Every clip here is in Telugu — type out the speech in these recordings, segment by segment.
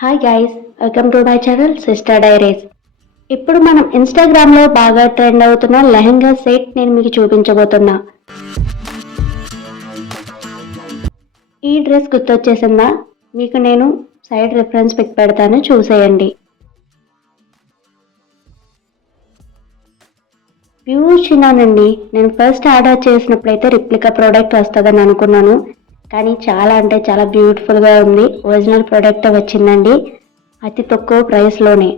Hi guys, welcome to my channel sister diaries. ఇప్పుడు మనం ఇన్స్టాగ్రామ్లో బాగా ట్రెండ్ అవుతున్న లెహంగా సెట్ నేను మీకు చూపించబోతున్నా. ఈ డ్రెస్ గుర్తొచ్చేసిందా? మీకు నేను సైడ్ రిఫరెన్స్ పిక్ పెడతాను, చూసేయండి. ప్యూర్ చినాన్ అండి. నేను ఫస్ట్ ఆర్డర్ చేసినప్పుడైతే రిప్లికా ప్రోడక్ట్ వస్తుందని అనుకున్నాను, కానీ చాలా అంటే చాలా బ్యూటిఫుల్గా ఉంది. ఒరిజినల్ ప్రోడక్ట్ వచ్చిందండి, అతి తక్కువ ప్రైస్లోనే.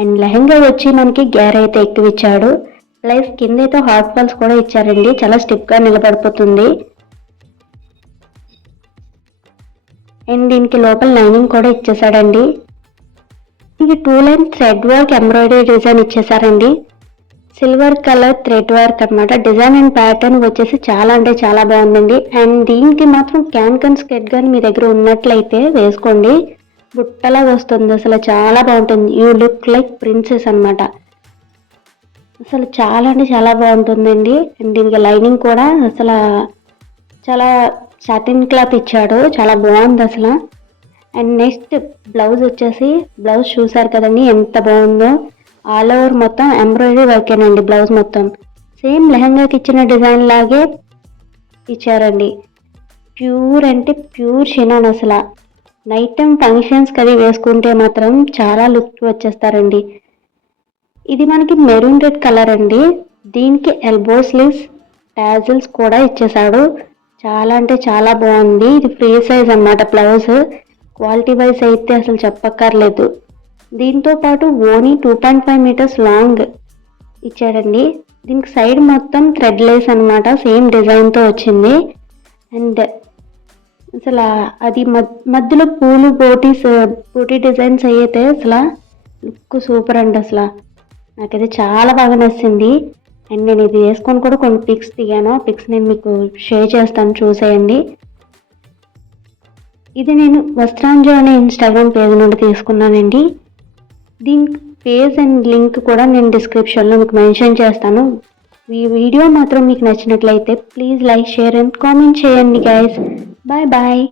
అండ్ లెహంగా వచ్చి మనకి గ్యార్ అయితే ఎక్కువ ఇచ్చాడు, ప్లస్ కింద అయితే హాట్ ఫాల్స్ కూడా ఇచ్చారండి. చాలా స్టిఫ్గా నిలబడిపోతుంది. అండ్ దీనికి లోపల లైనింగ్ కూడా ఇచ్చేసాడండి. ఇది 2 line thread work embroidery design ఇచ్చేసారండి. సిల్వర్ కలర్ థ్రెడ్ వర్క్ అనమాట. డిజైన్ అండ్ ప్యాటర్న్ వచ్చేసి చాలా అంటే చాలా బాగుందండి. అండ్ దీనికి మాత్రం క్యాన్ స్కెట్ కానీ మీ దగ్గర ఉన్నట్లయితే వేసుకోండి, బుట్టలాగా వస్తుంది. అసలు చాలా బాగుంటుంది. యూ లుక్ లైక్ ప్రిన్సెస్ అనమాట. అసలు చాలా అంటే చాలా బాగుంటుందండి. అండ్ దీనికి లైనింగ్ కూడా అసలు చాలా సాటిన్ క్లాత్ ఇచ్చాడు, చాలా బాగుంది అసలు. అండ్ నెక్స్ట్ బ్లౌజ్ వచ్చేసి, బ్లౌజ్ చూసారు కదండి ఎంత బాగుందో. ఆల్ ఓవర్ మొత్తం ఎంబ్రాయిడరీ వర్కేనండి. బ్లౌజ్ మొత్తం సేమ్ లెహంగాకి ఇచ్చిన డిజైన్ లాగే ఇచ్చారండి. ప్యూర్ అంటే ప్యూర్ షినాన్. అసలు నైట్ టైం ఫంక్షన్స్కి అది వేసుకుంటే మాత్రం చాలా లుక్ వచ్చేస్తారండి. ఇది మనకి మెరూన్ రెడ్ కలర్ అండి. దీనికి ఎల్బో స్లీవ్స్, టాజిల్స్ కూడా ఇచ్చేసాడు. చాలా అంటే చాలా బాగుంది. ఇది ఫ్రీ సైజ్ అన్నమాట. బ్లౌజ్ క్వాలిటీ వైజ్ అయితే అసలు చెప్పక్కర్లేదు. దీంతో పాటు ఓనీ 2.5 మీటర్స్ లాంగ్ ఇచ్చాడండి. దీనికి సైడ్ మొత్తం థ్రెడ్ లేస్ అనమాట, సేమ్ డిజైన్తో వచ్చింది. అండ్ అసలు అది మధ్యలో పూలు బోటీ డిజైన్స్ అయితే అసలు లుక్ సూపర్ అండి. అసలు నాకైతే చాలా బాగా నచ్చింది. అండ్ నేను ఇది వేసుకొని కూడా కొన్ని పిక్స్ దిగాను. పిక్స్ నేను మీకు షేర్ చేస్తాను, చూసేయండి. ఇది నేను వస్త్రాంజలి అనే ఇన్స్టాగ్రామ్ పేజ్ నుండి తీసుకున్నానండి. దీని పేజ్ అండ్ లింక్ కూడా నేను డిస్క్రిప్షన్లో మీకు మెన్షన్ చేస్తాను. ఈ వీడియో మాత్రం మీకు నచ్చినట్లయితే please like, share and comment చేయండి గైస్. Bye bye.